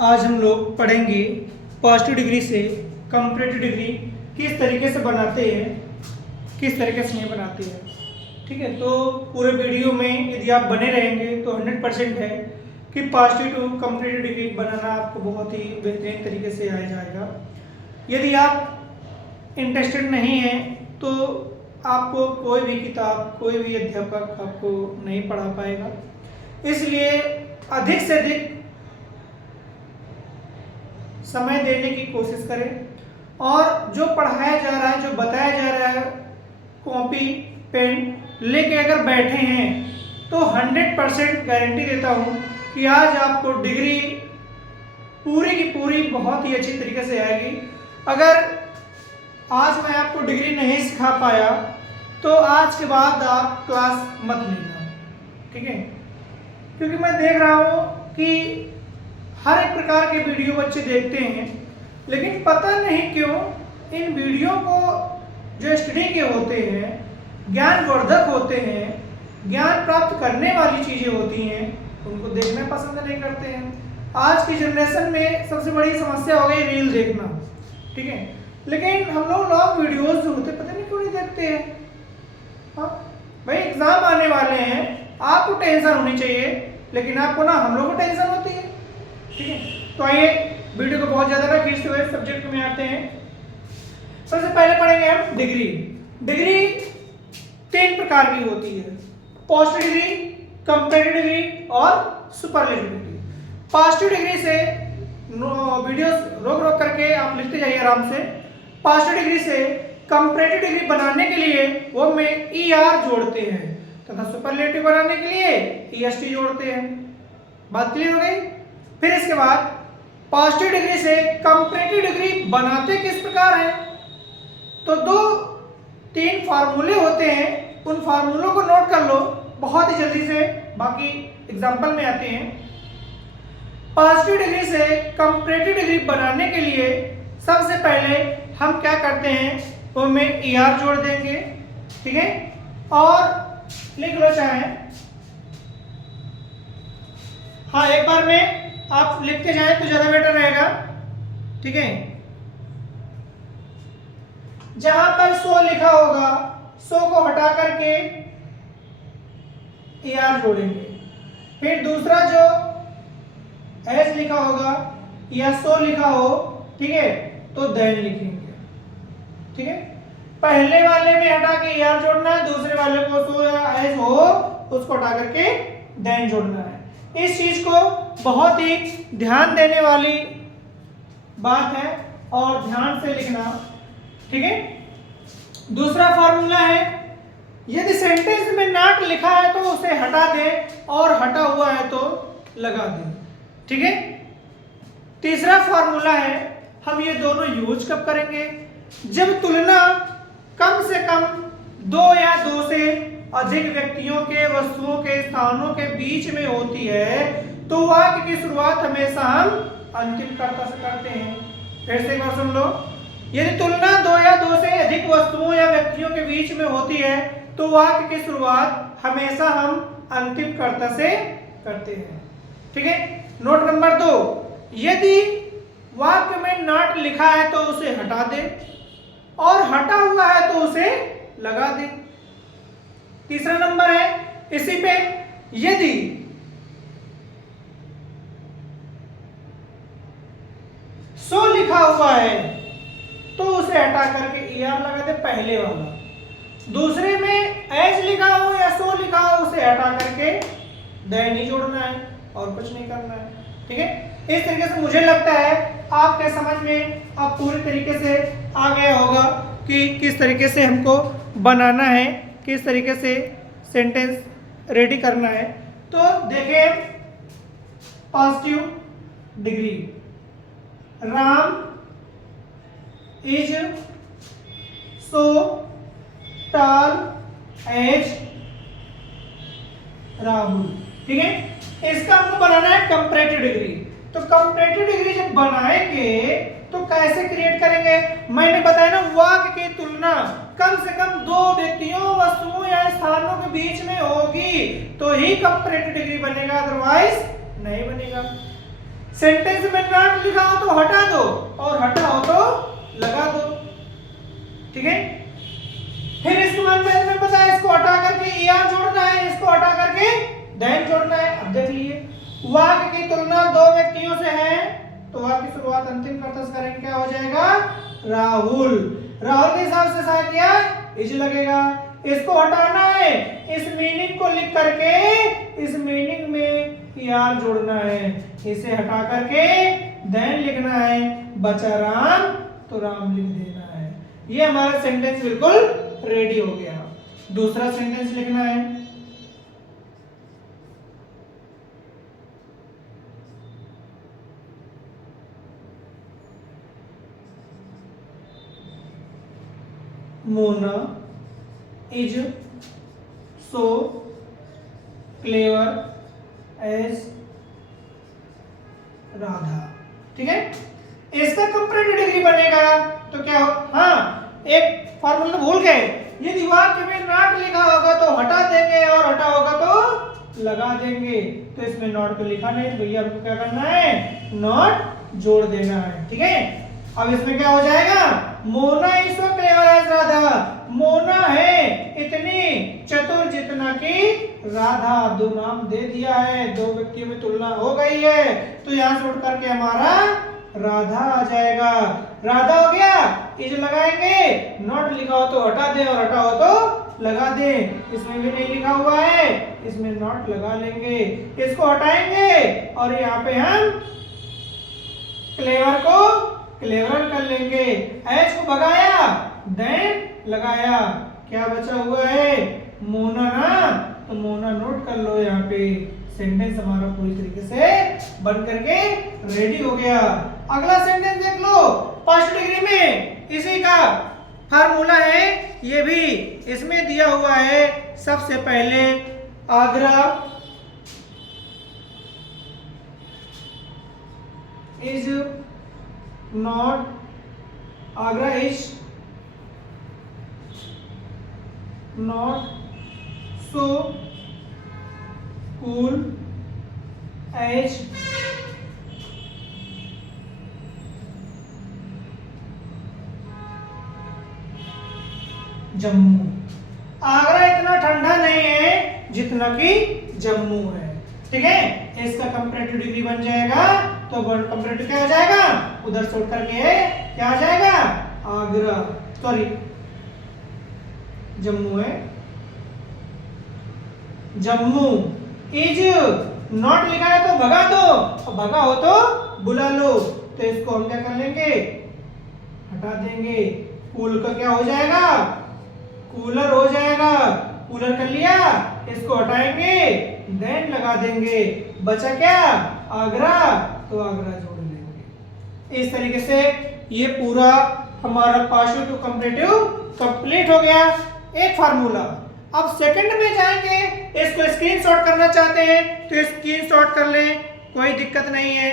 आज हम लोग पढ़ेंगे पॉजिटिव डिग्री से कंपैरेटिव डिग्री किस तरीके से बनाते हैं, किस तरीके से नहीं बनाते हैं। ठीक है, तो पूरे वीडियो में यदि आप बने रहेंगे तो 100% है कि पॉजिटिव टू कंपैरेटिव डिग्री बनाना आपको बहुत ही बेहतरीन तरीके से आ जाएगा। यदि आप इंटरेस्टेड नहीं हैं तो आपको कोई भी किताब, कोई भी अध्यापक आपको नहीं पढ़ा पाएगा। इसलिए अधिक से अधिक समय देने की कोशिश करें और जो पढ़ाया जा रहा है, जो बताया जा रहा है, कॉपी पेन लेके अगर बैठे हैं तो 100% गारंटी देता हूँ कि आज आपको डिग्री पूरी की पूरी बहुत ही अच्छी तरीके से आएगी। अगर आज मैं आपको डिग्री नहीं सिखा पाया तो आज के बाद आप क्लास मत लेना, ठीक है? क्योंकि मैं देख रहा हूँ कि हर एक प्रकार के वीडियो बच्चे देखते हैं, लेकिन पता नहीं क्यों इन वीडियो को जो स्टडी के होते हैं, ज्ञानवर्धक होते हैं, ज्ञान प्राप्त करने वाली चीज़ें होती हैं, उनको देखना पसंद नहीं करते हैं। आज की जनरेशन में सबसे बड़ी समस्या हो गई रील देखना, ठीक है? लेकिन हम लोग लॉन्ग वीडियोस जो होते पता नहीं क्यों नहीं देखते हैं। हाँ भाई, एग्जाम आने वाले हैं, आपको टेंशन होनी चाहिए, लेकिन आपको ना हम लोग को टेंशन होती है, ठीक है? तो आइए वीडियो को बहुत ज़्यादा ना खींचते हुए सब्जेक्ट में आते हैं। सबसे पहले पढ़ेंगे हम डिग्री। डिग्री 3 प्रकार की होती है: पॉजिटिव डिग्री, कंपैरेटिव डिग्री और सुपरलेटिव डिग्री। पॉजिटिव डिग्री से वीडियोस रोक रोक करके आप लिखते जाइए आराम से। पॉजिटिव डिग्री से कंपैरेटिव डिग्री बनाने के लिए वो में ER जोड़ते हैं तथा सुपरलेटिव बनाने के लिए EST जोड़ते हैं। बात क्लियर हो गई? फिर इसके बाद पॉजिटिव डिग्री से कंपैरेटिव डिग्री बनाते किस प्रकार है, तो 2-3 फार्मूले होते हैं, उन फार्मूलों को नोट कर लो बहुत ही जल्दी से, बाकी एग्जांपल में आते हैं। पॉजिटिव डिग्री से कंपैरेटिव डिग्री बनाने के लिए सबसे पहले हम क्या करते हैं, वो में ER जोड़ देंगे, ठीक है? और लिख लो चाहे, हाँ एक बार में आप लिखते जाएं तो ज्यादा बेटर रहेगा, ठीक है? जहां पर 100 लिखा होगा 100 को हटा करके ER जोड़ेंगे। फिर दूसरा जो S लिखा होगा या 100 लिखा हो, ठीक है, तो देन लिखेंगे, ठीक है? पहले वाले में हटा के ER जोड़ना है, दूसरे वाले को 100 या S हो उसको हटा करके देन जोड़ना है। इस चीज को बहुत ही ध्यान देने वाली बात है और ध्यान से लिखना, ठीक है? दूसरा फॉर्मूला है, यदि सेंटेंस में नॉट लिखा है तो उसे हटा दें और हटा हुआ है तो लगा दें, ठीक है? तीसरा फॉर्मूला है, हम ये दोनों यूज कब करेंगे, जब तुलना कम से कम 2 या 2 से अधिक व्यक्तियों के, वस्तुओं के, स्थानों के बीच में होती है, तो वाक्य की शुरुआत हमेशा हम अंतिम कर्ता से करते हैं। फिर से एक बार सुन लो, यदि तुलना 2 या 2 से अधिक वस्तुओं या व्यक्तियों के बीच में होती है तो वाक्य की शुरुआत हमेशा हम अंतिम कर्ता से करते हैं, ठीक है? नोट नंबर 2, यदि वाक्य में नॉट लिखा है तो उसे हटा दे और हटा हुआ है तो उसे लगा दे। तीसरा नंबर है इसी पे, यदि सो लिखा हुआ है तो उसे हटा करके ER लगा दे पहले वाला। दूसरे में एज लिखा हो या सो लिखा हो उसे हटा करके देन ही जोड़ना है और कुछ नहीं करना है, ठीक है? इस तरीके से मुझे लगता है आपके समझ में अब पूरी तरीके से आ गया होगा कि किस तरीके से हमको बनाना है, किस तरीके से सेंटेंस रेडी करना है। तो देखें, positive degree, Ram is so tall as Rahul, ठीक है? इसका हमको बनाना है कंपैरेटिव डिग्री। तो कंपैरेटिव डिग्री जब बनाएंगे तो कैसे क्रिएट करेंगे, मैंने बताया ना, वाक्य की तुलना कम से कम 2 व्यक्तियों, वस्तुओं या स्थानों के बीच में होगी तो ही कंपैरेटिव डिग्री बनेगा, अदरवाइज नहीं बनेगा। सेंटेंस में नॉट लिखा हो तो हटा दो और हटा हो तो लगा दो। ठीक है, फिर इसके बाद मैंने बताया इसको हटा करके er जोड़ना है, इसको हटा करके देन जोड़ना है। अब देख लीजिए वाक्य की तुलना दो व्यक्तियों से है तो वाक्य की शुरुआत अंतिम कर्ता से करेंगे, क्या हो जाएगा? राहुल। राहुल के हिसाब से शायद क्या इज लगेगा। इसको हटाना है, इस मीनिंग को लिख करके इस मीनिंग में er जोड़ना है, इसे हटा करके देन लिखना है, बचा राम तो राम लिख देना है। ये हमारा सेंटेंस बिल्कुल रेडी हो गया। दूसरा सेंटेंस लिखना है, Mona is so clever as Radha. ठीक है, इसका कंपैरेटिव डिग्री बनेगा तो क्या हो, हाँ एक फॉर्मूला भूल गए, यदि वाक्य में नॉट लिखा होगा तो हटा देंगे और हटा होगा तो लगा देंगे। तो इसमें नॉट तो लिखा नहीं, तो भैया आपको क्या करना है? नॉट जोड़ देना है। ठीक है, अब इसमें क्या हो जाएगा? Mona is so clever as Radha. Mona है इतनी चतुर जितना कि राधा। दो नाम दे दिया है, दो व्यक्तियों में तुलना हो गई है, तो यहां से उठ करके हमारा राधा आ जाएगा। राधा हो गया, इज लगाएंगे, नॉट लिखा हो तो हटा दे और हटा हो तो लगा दे। इसमें भी नहीं लिखा हुआ है, इसमें नॉट लगा लेंगे, इसको हटाएंगे और यहाँ पे हम क्लेवर को क्लेवर कर लेंगे। एच को भगाया, देन लगाया, क्या बचा हुआ है? मोना ना, तो मोना नोट कर लो यहाँ पे। सेंटेंस हमारा पूरी तरीके से बन करके रेडी हो गया। अगला सेंटेंस देख लो, फर्स्ट डिग्री में इसी का फार्मूला है, ये भी इसमें दिया हुआ है। सबसे पहले Agra is not, Agra is not so cool as Jammu. Agra इतना ठंडा नहीं है जितना कि जम्मू है। ठीक है, इसका कंपैरेटिव डिग्री बन जाएगा, तो कंपैरेटिव क्या हो जाएगा? उधर से उठ करके क्या आ जाएगा? आगरा, सॉरी जम्मू है। जम्मू इज नॉट लिखा है तो भगा दो, और भगा हो तो बुला लो। तो इसको हम क्या कर लेंगे? हटा देंगे। कूल का क्या हो जाएगा? कूलर हो जाएगा। कूलर कर लिया, इसको हटाएंगे, देन लगा देंगे, बचा क्या? आगरा, तो आगरा जोड़ लेंगे। इस तरीके से ये पूरा हमारा पार्शियल टू कंपैरेटिव कंप्लीट हो गया। एक फार्मूला। अब सेकंड में जाएंगे, इसको स्क्रीनशॉट करना चाहते हैं तो स्क्रीनशॉट कर लें, कोई दिक्कत नहीं है,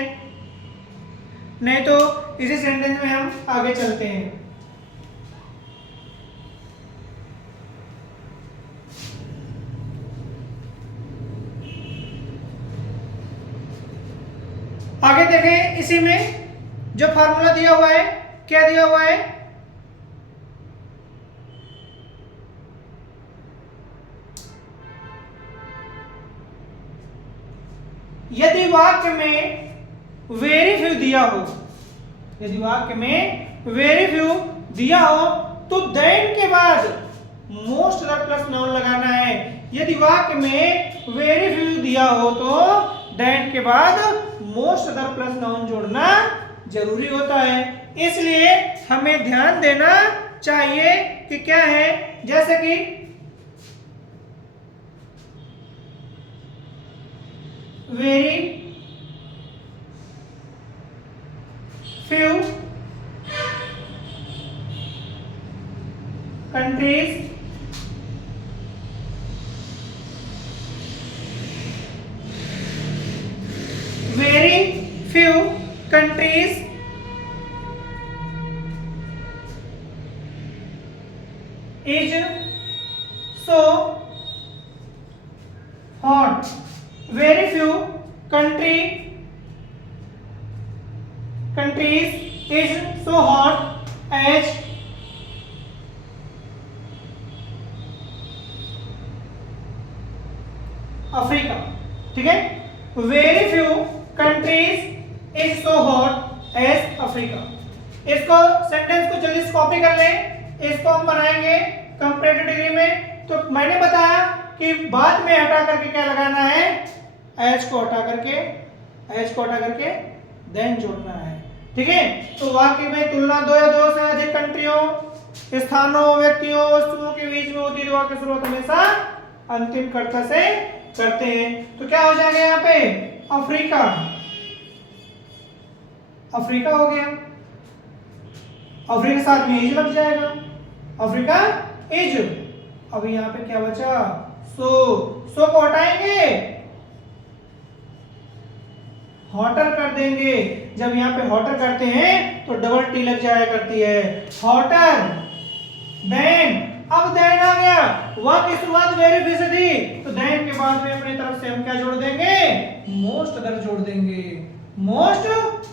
नहीं तो इसी सेंटेंस में हम आगे चलते हैं। आगे देखें, इसी में जो फार्मूला दिया हुआ है, क्या दिया हुआ है? यदि वाक्य में वेरी फ्यू दिया हो, यदि वाक्य में वेरी फ्यू दिया हो तो देन के बाद मोस्ट अदर प्लस नाउन लगाना है। यदि वाक्य में वेरी फ्यू दिया हो तो देन के बाद मोस्ट अदर प्लस नाउन जोड़ना जरूरी होता है। इसलिए हमें ध्यान देना चाहिए कि क्या है, जैसे कि very few countries very few countries is so hot. Very few country countries is so hot as Africa. ठीक है, very few countries is so hot as Africa. इसको सेंटेंस को जल्दी से कॉपी कर लें, इसको हम बनाएंगे कंपैरेटिव डिग्री में। तो मैंने बताया कि बाद में हटा करके क्या लगाना है, एच को हटा करके देन जोड़ना है। ठीक है, तो वाक्य में तुलना दो या दो से अधिक कंट्रियों, स्थानों, व्यक्तियों, वस्तुओं के बीच में होती है। वाक्य शुरुआत हमेशा अंतिम कर्ता से करते हैं। तो क्या हो जाएगा यहाँ पे, अफ्रीका, अफ्रीका हो गया। अफ्रीका साथ में इज लग जाएगा, अफ्रीका इज। अब यहाँ पे क्या बचा, सो को हटाएंगे, हॉटर कर देंगे। जब यहाँ पे हॉटर करते हैं तो डबल टी लग जाया करती है, हॉटर। देन, अब देन आ गया, वाक्य की शुरुआत वेरी फ्यू से थी, तो देन के बाद में अपनी तरफ से हम क्या जोड़ देंगे, मोस्ट अदर जोड़ देंगे, मोस्ट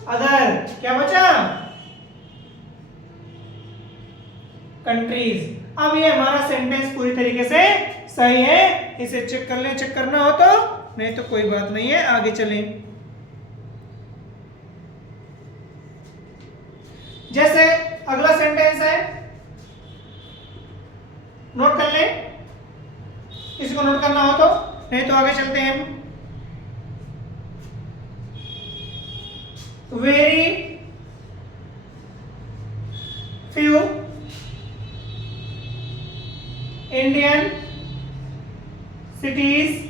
अदर। क्या बचा, कंट्रीज। अब ये हमारा सेंटेंस पूरी तरीके से सही है, इसे चेक कर लें, चेक करना हो तो, नहीं तो कोई बात नहीं है, आगे चलें। जैसे अगला सेंटेंस है, नोट कर लें, इसको नोट करना हो तो, नहीं तो आगे चलते हैं हम। Very few Indian cities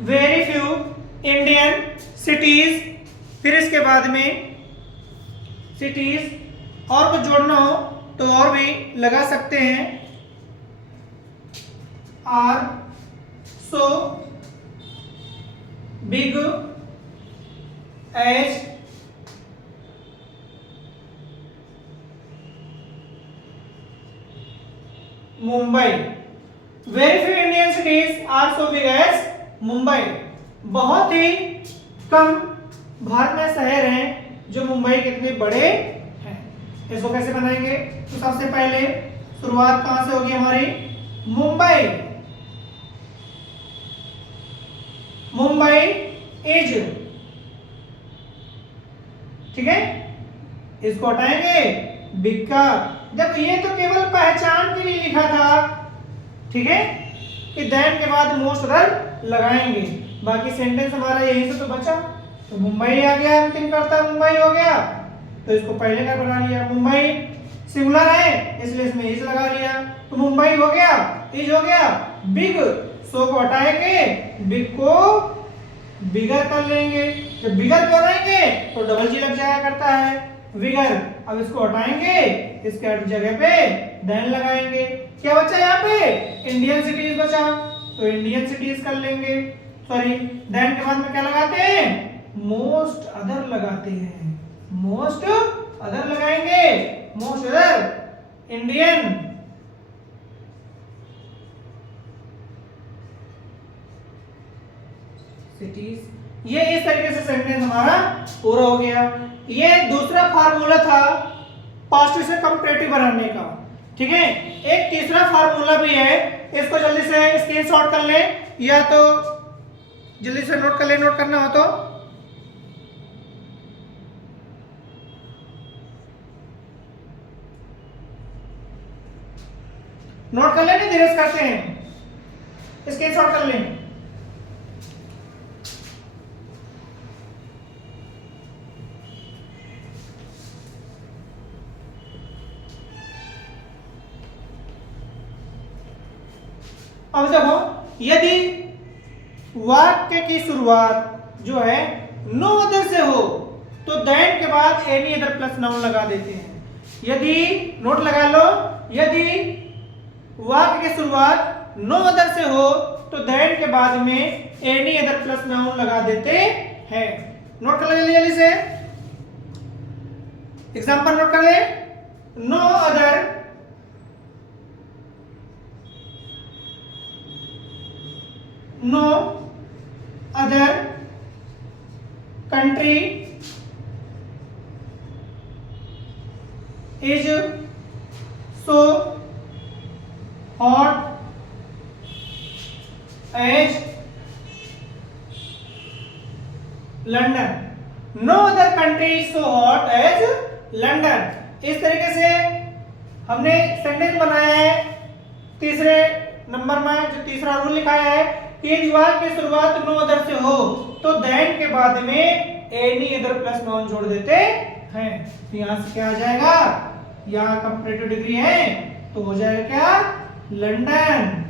very few Indian cities, फिर इसके बाद में सिटीज, और कुछ जोड़ना हो तो और भी लगा सकते हैं, are so big as Mumbai. Very few Indian cities are so big as Mumbai. बहुत ही कम भारत में शहर हैं जो मुंबई के इतने बड़े हैं। इसको कैसे बनाएंगे, तो सबसे पहले शुरुआत कहां से होगी हमारी, मुंबई, मुंबई इज। ठीक है, इसको हटाएंगे, बिग का। जब ये तो केवल पहचान के लिए लिखा था, ठीक है, कि देन के बाद मोस्ट अदर लगाएंगे, बाकी सेंटेंस हमारा यहीं से तो बचा। तो मुंबई आ गया, अंतिम करता मुंबई हो गया, तो इसको पहले का बना लिया, मुंबई सिंगुलर है इसलिए इसमें इज लगा लिया, तो मुंबई हो गया, इज हो गया, बिग, सो को हटाएंगे, बिग को बिगर कर लेंगे। जब बिगर करेंगे तो डबल जी लग जाया करता है, विगर। अब इसको हटाएंगे, इसके जगह पे देन लगाएंगे। क्या बचा यहाँ पे, इंडियन सिटीज बचा, तो इंडियन सिटीज कर लेंगे, सॉरी, देन के बाद में क्या लगाते हैं, मोस्ट अदर लगाते हैं, मोस्ट अदर लगाएंगे, मोस्ट अदर इंडियन सिटीज। ये इस तरीके से सेंटेंस हमारा पूरा हो गया। ये दूसरा फार्मूला था पास्ट से कंपैरेटिव बनाने का। ठीक है, एक तीसरा फार्मूला भी है, इसको जल्दी से स्क्रीनशॉट कर लें या तो जल्दी से नोट कर ले, नोट करना हो तो। नोट कर लें, धीरे से करते हैं, स्क्रीनशॉट कर लें। अब देखो, यदि वाक्य की शुरुआत जो है नो अदर से हो तो देन के बाद एनी अदर प्लस नाउन लगा देते हैं। यदि, नोट लगा लो, यदि वाक्य की शुरुआत नो अदर से हो तो देन के बाद में एनी अदर प्लस नाउन लगा देते हैं। नोट कर ले जल्दी से, एग्जांपल नोट कर ले, no other no other country is so hot as London. No other country is so hot as London. इस तरीके से हमने सेंटेंस बनाया है। तीसरे नंबर में जो तीसरा रूल लिखाया है कि यदि वाक्य की शुरुआत नो अदर से हो तो देन के बाद में एनी अदर प्लस नाउन जोड़ देते हैं। तो यहां से क्या आ जाएगा, यहाँ कंपैरेटिव डिग्री है तो हो जाएगा क्या, लंदन।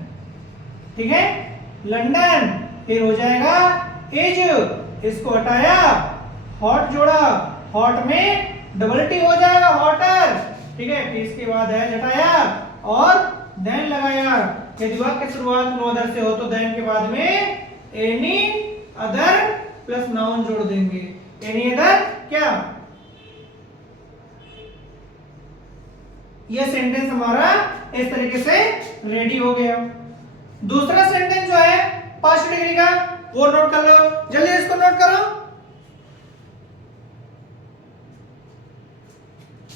ठीक है, लंदन। फिर हो जाएगा इज, इसको हटाया, हॉट जोड़ा, हॉट में डबल टी हो जाएगा, हॉटर। ठीक है, फिर इसके बाद है हटाया और देन लगाया। यदि वाक्य की शुरुआत नो अदर से हो तो देन के बाद में एनी अदर प्लस नाउन जोड़ देंगे। एनी अदर क्या, यह सेंटेंस हमारा इस तरीके से रेडी हो गया। दूसरा सेंटेंस जो है पास्ट डिग्री का, वो नोट कर लो, जल्दी इसको नोट करो,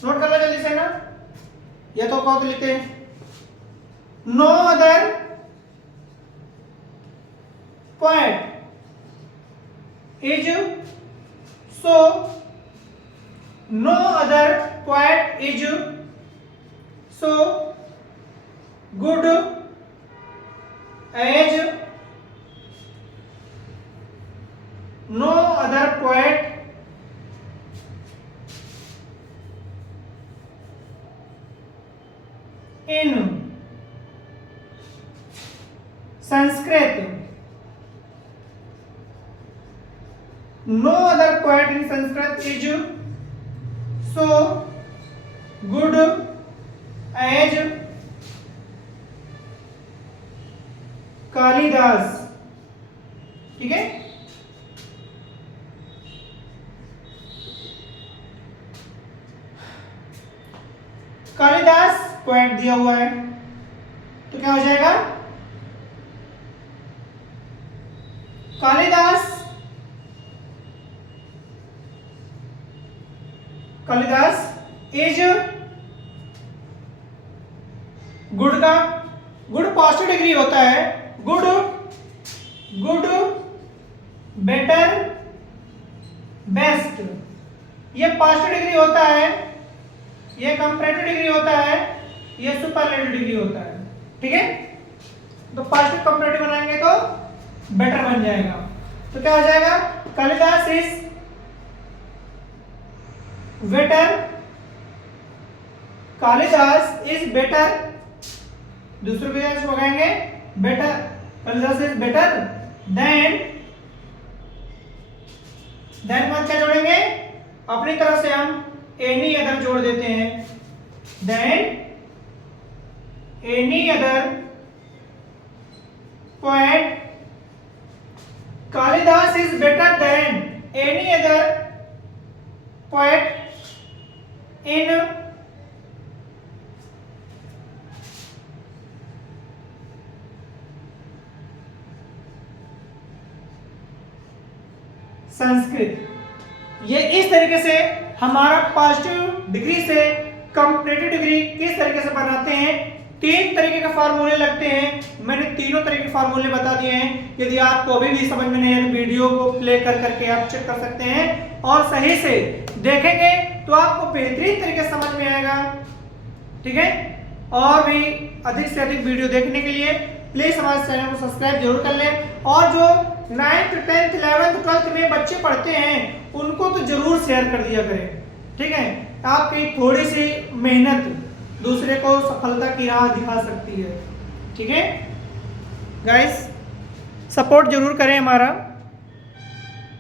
नोट कर लो जल्दी से ना, या तो कहो तो लिखते हैं। No other poet is so, no other poet is so good as, no other poet in Sanskrit, no other poet in Sanskrit is so good as Kalidas. ठीक है, कालिदास पॉइंट दिया हुआ है तो क्या हो जाएगा, कालिदास, कालिदास इज गुड का, गुड पॉजिटिव डिग्री होता है, गुड, गुड, बेटर, बेस्ट, ये पॉजिटिव डिग्री होता है, ये कंपैरेटिव डिग्री होता है, ये सुपरलेटिव डिग्री होता है। ठीक है, तो पॉजिटिव कंपैरेटिव बनाएंगे तो बेटर बन जाएगा। तो क्या हो जाएगा, Kalidas is better, Kalidas is better, दूसरे को से लगाएंगे better, Kalidas is better than, than बाद क्या जोड़ेंगे, अपनी तरफ से हम एनी अदर जोड़ देते हैं, than any other poet, Kalidas is better than any other poet in Sanskrit. ये इस तरीके से हमारा पॉजिटिव डिग्री से कंपैरेटिव डिग्री किस तरीके से बनाते हैं। तीन तरीके के फार्मूले लगते हैं, मैंने तीनों तरह के फार्मूले बता दिए हैं। यदि आपको अभी भी समझ में नहीं है तो वीडियो को प्ले कर करके आप चेक कर सकते हैं और सही से देखेंगे तो आपको बेहतरीन तरीके से समझ में आएगा। ठीक है, और भी अधिक से अधिक वीडियो देखने के लिए प्लीज हमारे चैनल को सब्सक्राइब जरूर कर लें। और जो 9th 10th 11th 12th में बच्चे पढ़ते हैं उनको तो जरूर शेयर कर दिया करें। ठीक है, आपकी थोड़ी सी मेहनत दूसरे को सफलता की राह दिखा सकती है। ठीक है गाइस, सपोर्ट जरूर करें हमारा।